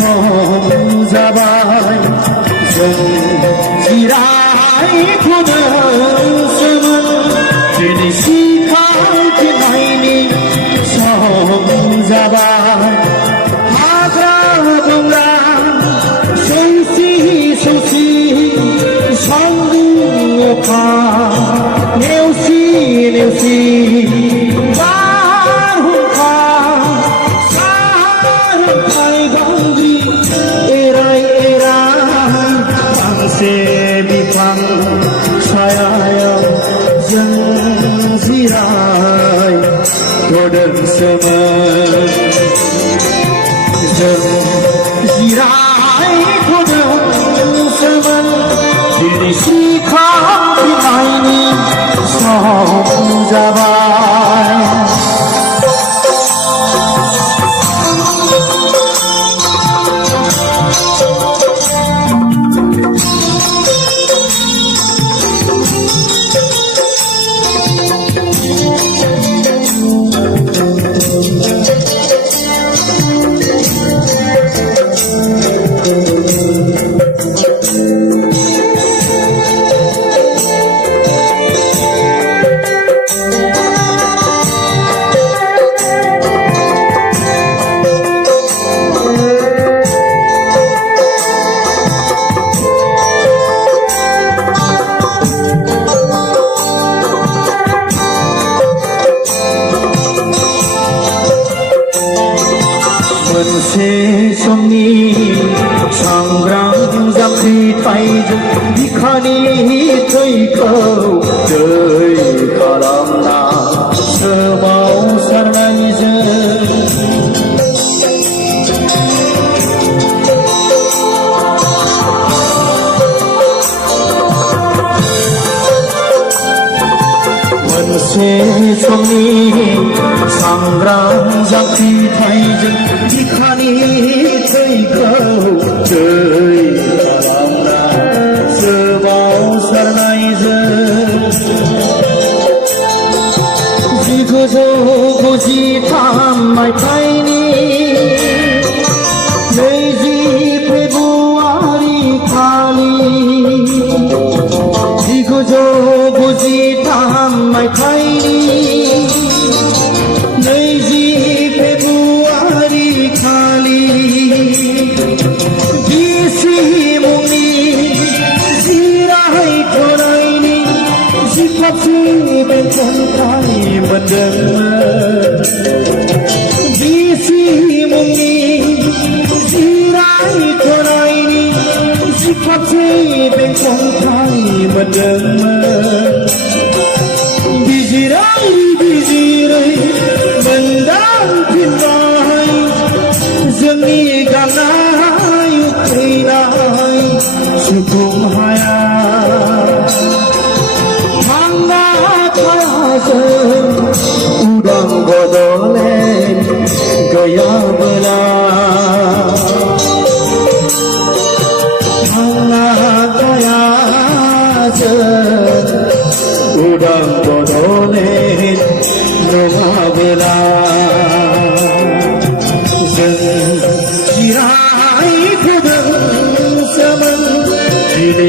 सम जाबाय जों जिरायथ'दोंसोमोन दिनै सिखारफिननायनि सम जाबाय हाग्रा बंग्रा सौसि सौसि सान्दुं अखा नेवसि नेवसि बिफां सायायाव जों जिरायथ'दोंसोमोन जों जिरायथ'दोंसोमोन दिनै सिखारफिननायनि सम जाबाय मोनसे समनि सांग्रां जांख्रिथायजों बिखानि थैखौ दै खालामना सोमावसारनायजों मोनसे समनि सांग्रां जांख्रिथायजों बिखानि थैखौ दै खालामना सोमावसारनायजों 1993 मायथाइनि 20 फेब्रुवारि खालि 1993 मायथाइनि 20 फेब्रुवारि खालि बिसि मुंनि जिरायथ'नायनि जिखाबसे बेंखनथाय मोनदोंमोन बिसि मुंनि जिरायथ'नायनि जिखाबसे बेंखनथाय मोनदोंमोन बिजिरै बिजिरै मोनदांफिनबाय जोंनि गांनाय उखैनाय सुफुं हाया थांना थायाजों उदां बड'लेण्ड गैयाबोला थांना थायाजों उदां बड'लेण्ड नङाबोला जों जिरायथ'दोंसोमोन दिनै